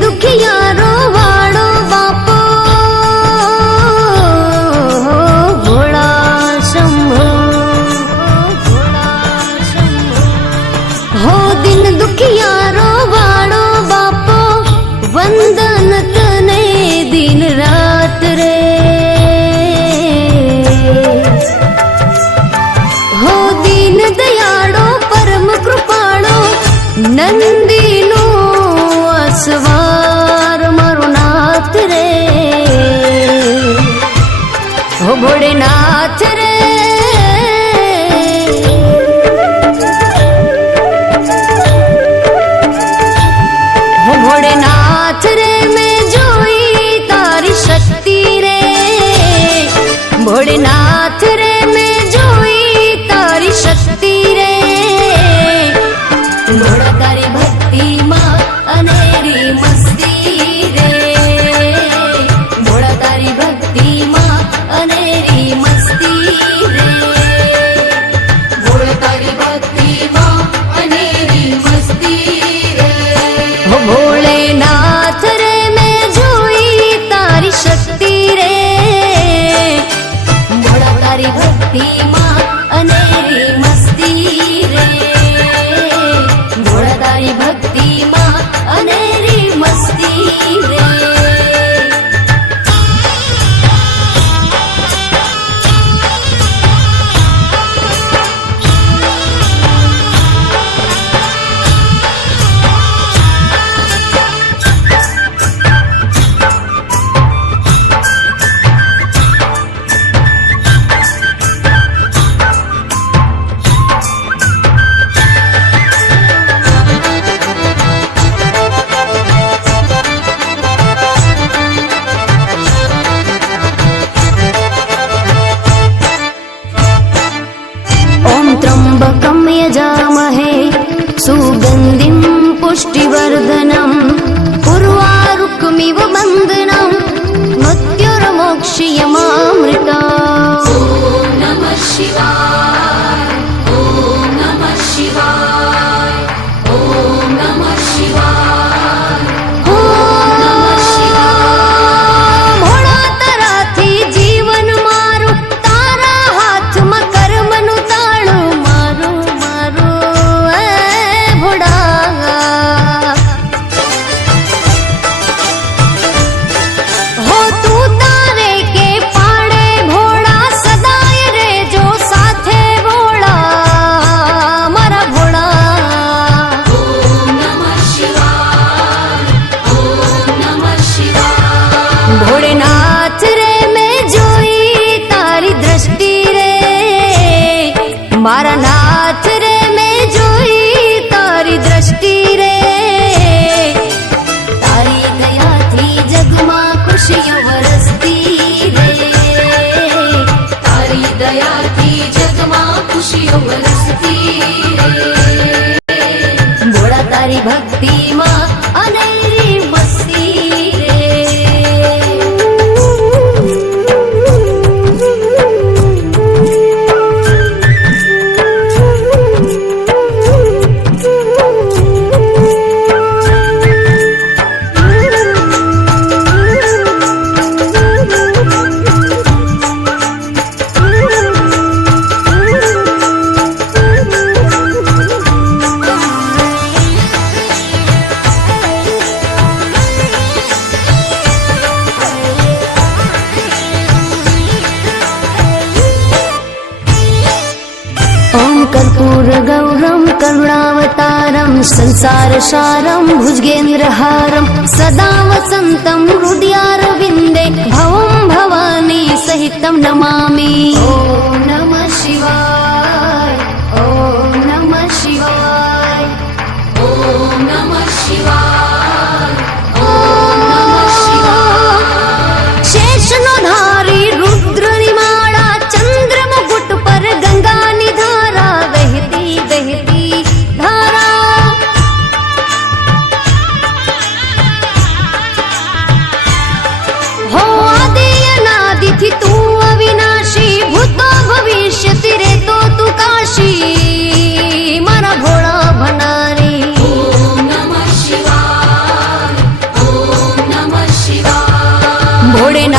दुखियारो वाड़ो बापो भोला शंभो, हो दिन दुखियारो वाड़ो बापो वंदन तने दिन रात रे, हो दीन दयाड़ो परम कृपाड़ो नंदीनो असवार मारो नाथ रे, हो भोलेनाथ रे, हो भोलेनाथ रे मैं जोई तारी शक्ति रे, भोलेनाथ रे मैं जोई तारी शक्ति रे, भोला तारी भक्ति मां अनेरी मस्ती रे, भोला तारी भक्ति मां अनेरी मस्ती रे, भोला तारी भक्ति मां अनेरी मस्ती रे, हो भोलेनाथ रे मैं जोई तारी शक्ति रे, भोला तारी भक्ति मां अनेरी मस्ती रे, भोला तारी भक्ति मां अनेरी मस्ती रे। त्र्यम्बकं यजामहे सुगन्धिं पुष्टिवर्धनम् उर्वारुकमिव बन्धनं मृत्युर्मोक्षयमामृतम्। ॐ नमः शिवाय, ॐ नमः शिवाय, ॐ नमः शिवाय, ॐ नमः शिवाय। भोळा तराथी जीवन मारू तारा हाथમાં કર્મનું તાળું મારું મારું એ ભોળા, हो तू तारे के पाड़े भोळा सदाय रे जो साथे भोळा मारा भोळा। ओम नमः शिवाय, ओम नमः शिवाय। भोलेनाथ रे मैं जोई तारी दृष्टि रे, मारा नाथ रे मैं जोई तारी दृष्टि रे, तारी दया थी जगमा खुशियों वरसती रे, तारी दया थी जगमा खुशियों वरसती रे, भोला तारी भक्ति मां अनेरी मस्ती रे। कर्पूरगौरं करुणावतारं संसारसारं भुजगेन्द्रहारं सदा वसन्तं हृदयारविन्दे भवं भवानी सहितं नमामि। ॐ नमः शिवाय, ॐ नमः शिवाय, ॐ नमः शिवाय, ॐ नमः शिवाय। शेषनो धारी रुद्र निमाड़ा चंद्र मुकुट पर गंगा निधारा बहती बहती धारा, ભોળેનાથ